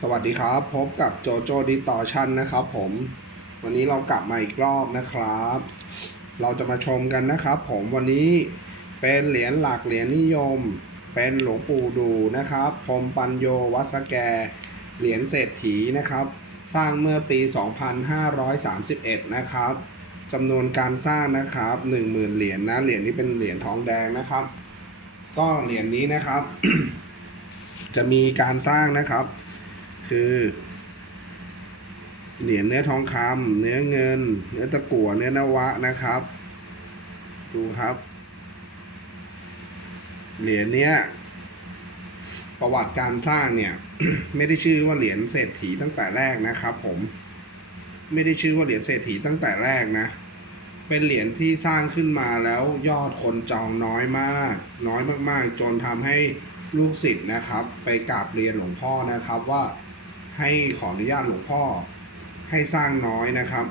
สวัสดีครับ พบกับโจโจดิต่อชันนะครับผม วันนี้เรากลับมาอีกรอบนะครับ เราจะมาชมกันนะครับ ผมวันนี้เป็นเหรียญหลักเหรียญนิยม เป็นหลวงปู่ดูนะครับพรมปัญโยวัสแก เหรียญเศรษฐีนะครับ สร้างเมื่อปี 2531 นะครับจำนวนการสร้างนะครับ 10,000 เหรียญนะเหรียญนี้เป็นเหรียญทองแดงนะครับ ก็เหรียญนี้นะครับ จะมีการสร้างนะครับ คือเหรียญเนื้อทองคำเนื้อเงิน เนื้อตะกั่วเนื้อนวะนะครับ ดูครับ เหรียญเนี้ยประวัติการสร้างเนี่ย ไม่ได้ชื่อว่าเหรียญเศรษฐีตั้งแต่แรกนะครับผม ไม่ได้ชื่อว่าเหรียญเศรษฐีตั้งแต่แรกนะ เป็นเหรียญที่สร้างขึ้นมาแล้วยอดคนจองน้อยมาก น้อยมากๆ จนทำให้ลูกศิษย์นะครับ ไปกราบเรียนหลวงพ่อนะครับว่า ให้ขออนุญาตหลวงพ่อให้สร้างน้อยนะครับ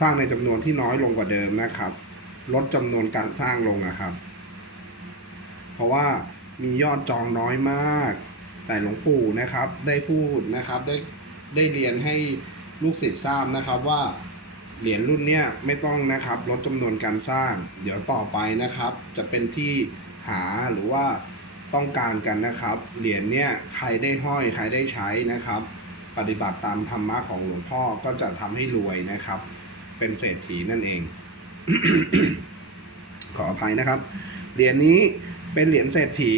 สร้างในจำนวนที่น้อยลงกว่าเดิมนะครับ ลดจำนวนการสร้างลงนะครับ เพราะว่ามียอดจองน้อยมาก แต่หลวงปู่นะครับ ได้พูดนะครับได้ได้เรียนให้ลูกศิษย์ทราบนะครับว่าเหรียญรุ่นเนี้ยไม่ต้องนะครับลดจำนวนการสร้าง เดี๋ยวต่อไปนะครับ จะเป็นที่หาหรือว่า ต้องการกันนะครับ เหรียญเนี้ยใครได้ห้อย ใครได้ใช้นะครับ ปฏิบัติตามธรรมะของหลวงพ่อก็จะทำให้รวยนะครับ เป็นเศรษฐีนั่นเอง ขออภัยนะครับ เหรียญนี้เป็นเหรียญเศรษฐี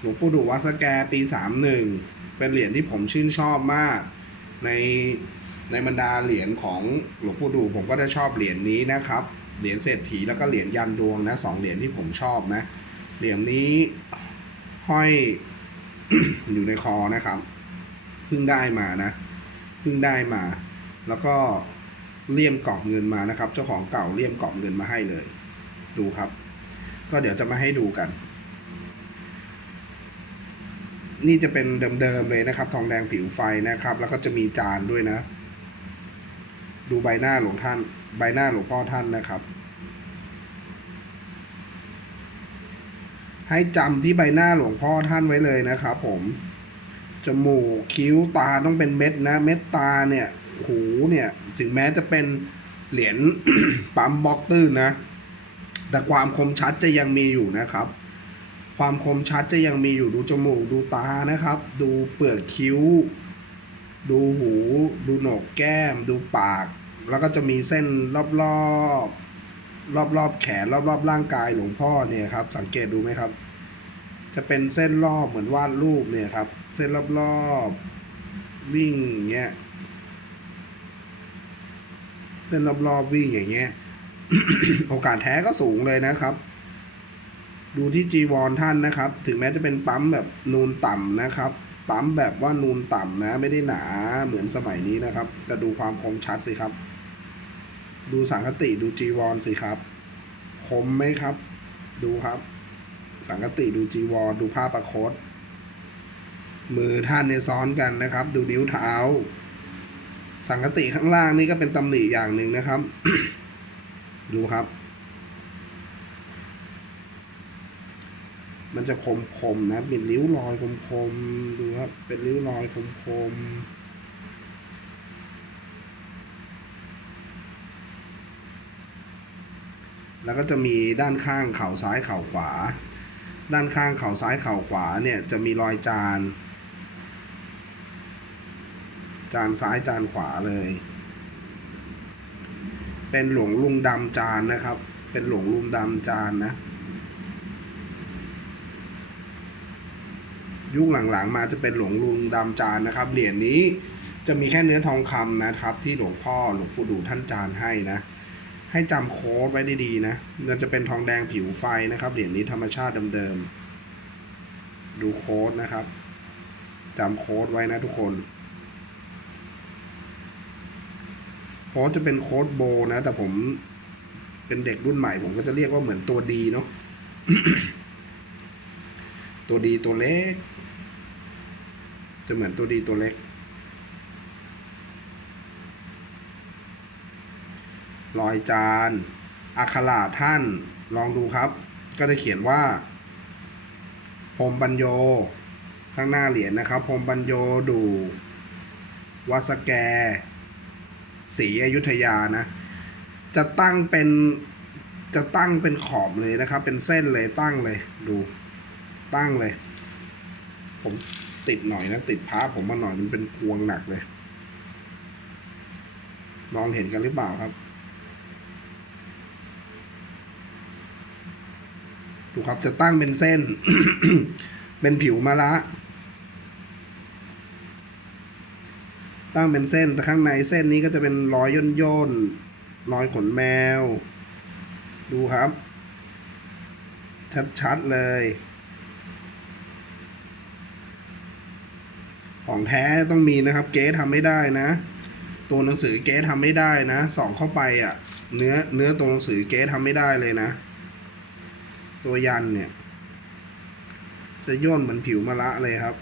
หลวงปู่ดูวัสแกปี 31 เป็นเหรียญที่ผมชื่นชอบมาก ในในบรรดาเหรียญของหลวงปู่ดู ผมก็จะชอบเหรียญนี้นะครับ เหรียญเศรษฐีแล้วก็เหรียญยันดวงนะสองเหรียญที่ผมชอบนะ เหรียญนี้ห้อยอยู่ในคอนะครับเพิ่งได้มานะเพิ่งได้มา แล้วก็เลี่ยมกรอบเงินมานะครับ เจ้าของเก่าเลี่ยมกรอบเงินมาให้เลย ดูครับ ก็เดี๋ยวจะมาให้ดูกัน นี่จะเป็นเดิมๆเลยนะครับ ทองแดงผิวไฟนะครับ แล้วก็จะมีจานด้วยนะ ดูใบหน้าหลวงท่าน ใบหน้าหลวงพ่อท่านนะครับ ให้จำที่ใบหน้าหลวงพ่อท่านไว้เลยนะครับผม จมูกคิ้วตาต้องเป็นเม็ดนะ เม็ดตาเนี่ย หูเนี่ย ถึงแม้จะเป็นเหรียญปั๊มบล็อกตื้นนะ แต่ความคมชัดจะยังมีอยู่นะครับ ความคมชัดจะยังมีอยู่ดูจมูกดูตานะครับ ดูเปลือกคิ้ว ดูหู ดูโหนกแก้ม ดูปาก แล้วก็จะมีเส้นรอบๆ รอบๆแขนรอบๆร่างกายหลวงพ่อเนี่ยครับ สังเกตดูไหมครับ จะเป็นเส้นรอบเหมือนวาดรูปเนี่ยครับ เส้นรอบๆวิ่งอย่างเงี้ยเส้นรอบๆวิ่งอย่างเงี้ยโอกาสแท้ก็สูงเลยนะครับ ดูที่จีวรท่านนะครับ ถึงแม้จะเป็นปั๊มแบบนูนต่ำนะครับ ปั๊มแบบว่านูนต่ำนะ ไม่ได้หนาเหมือนสมัยนี้นะครับ แต่ดูความคมชัดสิครับ ดูสังคติดูจีวรสิครับ คมไหมครับ ดูครับ สังคติดูจีวรดูผ้าประคตมือท่านเนี่ยซ้อนกันนะครับ ดูนิ้วเท้า สังคติข้างล่างนี่ก็เป็นตำหนิอย่างหนึ่งนะครับ ดูครับ มันจะคมคมนะ เป็นริ้วรอยคมคมดูครับ เป็นริ้วรอยคมคม แล้วก็จะมีด้านข้างเข่าซ้ายเข่าขวา ด้านข้างเข่าซ้ายเข่าขวาเนี่ยจะมีรอยจาน จานซ้ายจานขวาเลย เป็นหลวงลุงดำจานนะครับ เป็นหลวงลุงดำจานนะ ยุคหลังๆมาจะเป็นหลวงลุงดำจานนะครับเหรียญนี้จะมีแค่เนื้อทองคำนะครับ ที่หลวงพ่อหลวงปู่ดูท่านจานให้นะ ให้จำโค้ดไว้ดีๆนะมันจะเป็นทองแดงผิวไฟนะครับ เหรียญนี้ธรรมชาติเดิมๆ ดูโค้ดนะครับจำโค้ดไว้นะทุกคน โค้ดจะเป็นโค้ดโบนะ แต่ผมเป็นเด็กรุ่นใหม่ ผมก็จะเรียกว่าเหมือนตัวดีเนาะตัวดีตัวเล็ก จะเหมือนตัวดีตัวเล็ก รอยจานอักขระท่านลองดูครับ ก็จะเขียนว่าพรมปัญโย ข้างหน้าเหรียญนะครับพรมปัญโยดูวัสแกศรีอยุธยานะ จะตั้งเป็นจะตั้งเป็นขอบเลยนะครับ เป็นเส้นเลยตั้งเลยดูตั้งเลย ผมติดหน่อยนะติดพาผมมาหน่อยมันเป็นพวงหนักเลย มองเห็นกันหรือเปล่าครับ ดูครับจะตั้งเป็นเส้น เป็นผิวมะละตั้งเป็นเส้นแต่ข้างในเส้นนี้ก็จะเป็นรอยย่นย่นๆรอยขนแมว ดูครับ ชัดๆเลย ของแท้ต้องมีนะครับ เก๊ทำไม่ได้นะ ตัวหนังสือเก๊ทำไม่ได้นะส่องเข้าไปอะ เนื้อเนื้อตัวหนังสือเก๊ทำไม่ได้เลยนะ ตัวยันเนี่ย จะย่นเหมือนผิวมะละเลยครับ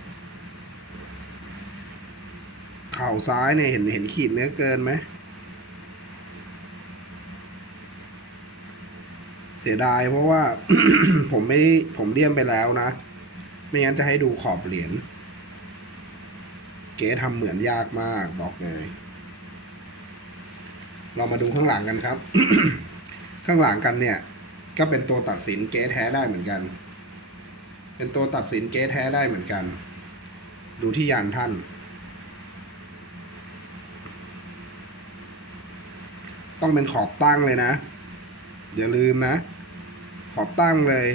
เข่าซ้ายเนี่ยเห็นเห็นขีดเนื้อเกินไหม เสียดายเพราะว่าผมไม่ผมเลี่ยมไปแล้วนะ ไม่งั้นจะให้ดูขอบเหรียญ เก๋ทำเหมือนยากมากบอกเลย เรามาดูข้างหลังกันครับ ข้างหลังกันเนี่ย ก็เป็นตัวตัดสินเก๊แท้ได้เหมือนกัน เป็นตัวตัดสินเก๊แท้ได้เหมือนกัน ดูที่ยันท่าน ต้องเป็นขอบตั้งเลยนะ อย่าลืมนะ ขอบตั้งเลย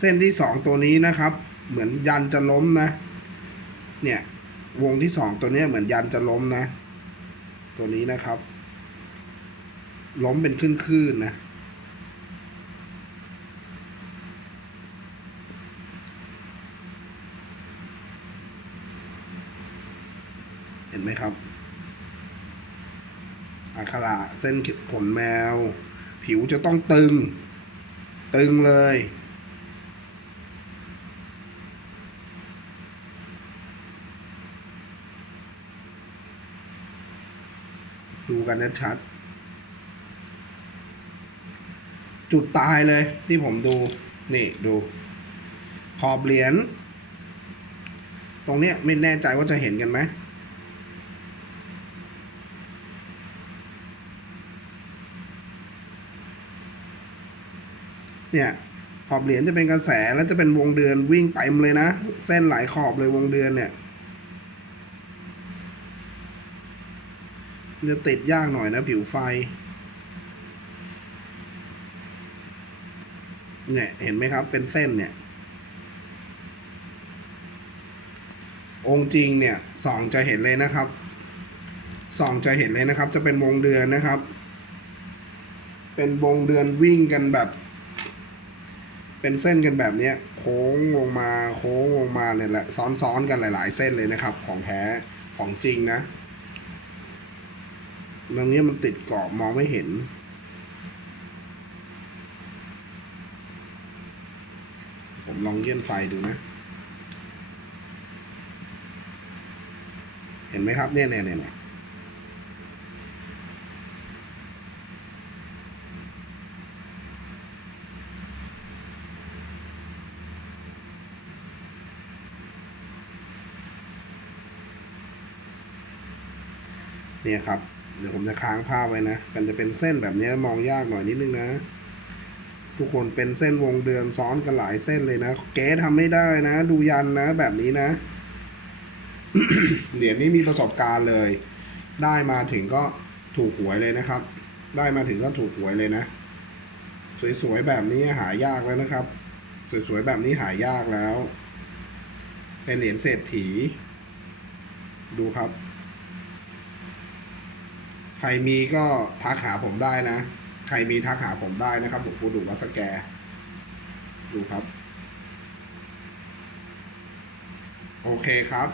เส้นที่สองตัวนี้นะครับ เหมือนยันจะล้มนะ เนี่ยวงที่สองตัวนี้เหมือนยันจะล้มนะ ตัวนี้นะครับ ล้มเป็นคลื่นๆนะ ห็นไหมครับอัคระเส้นขนแมว ผิวจะต้องตึง ตึงเลย ดูกันชัด จุดตายเลยที่ผมดู นี่ดู ขอบเหรียญ ตรงเนี้ยไม่แน่ใจว่าจะเห็นกันไหม เนี่ยขอบเหรียญจะเป็นกระแสแล้วจะเป็นวงเดือนวิ่งเต็มเลยนะ เส้นหลายขอบเลยวงเดือนเนี่ยจะติดยากหน่อยนะผิวไฟเนี่ยเห็นไหมครับเป็นเส้นเนี่ย องค์จริงเนี่ยสองจะเห็นเลยนะครับสองจะเห็นเลยนะครับ จะเป็นวงเดือนนะครับ เป็นวงเดือนวิ่งกันแบบ เป็นเส้นกันแบบนี้โค้งลงมาโค้งลงมาเนี่ยแหละซ้อนๆกันหลาย ๆ เส้นเลยนะครับ ของแท้ของจริงนะตรงนี้มันติดกรอบมองไม่เห็น ผมลองเยื่อนไฟดูนะ เห็นไหมครับเนี่ยเนี่ยเนี่ย เนี่ยครับ เดี๋ยวผมจะค้างภาพไว้นะมันจะเป็นเส้นแบบนี้มองยากหน่อยนิดนึงนะ ทุกคนเป็นเส้นวงเดือนซ้อนกันหลายเส้นเลยนะ เก๋ทำไม่ได้นะ ดูยันนะ แบบนี้นะ เหรียญนี้มีประสบการณ์เลย ได้มาถึงก็ถูกหวยเลยนะครับ ได้มาถึงก็ถูกหวยเลยนะ สวยๆแบบนี้หายากแล้วนะครับ สวยๆแบบนี้หายากแล้ว เป็นเหรียญเศรษฐี ดูครับ ใครมีก็ทักหาผมได้นะ ใครมีทักหาผมได้นะครับหลวงปู่ดูวัดสแก ดูครับ โอเคครับ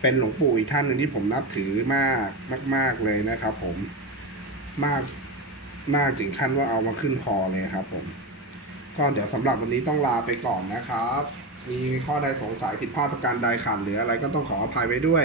เป็นหลวงปู่อีกท่านหนึ่งที่ผมนับถือมากมาก ๆเลยนะครับ ผมมากมากถึงขั้นว่าเอามาขึ้นคอเลยครับ ผม ก็เดี๋ยวสำหรับวันนี้ต้องลาไปก่อนนะครับ มีข้อใดสงสัยผิดพลาดประการใดขาดหลืออะไรก็ต้องขออภัยไว้ด้วย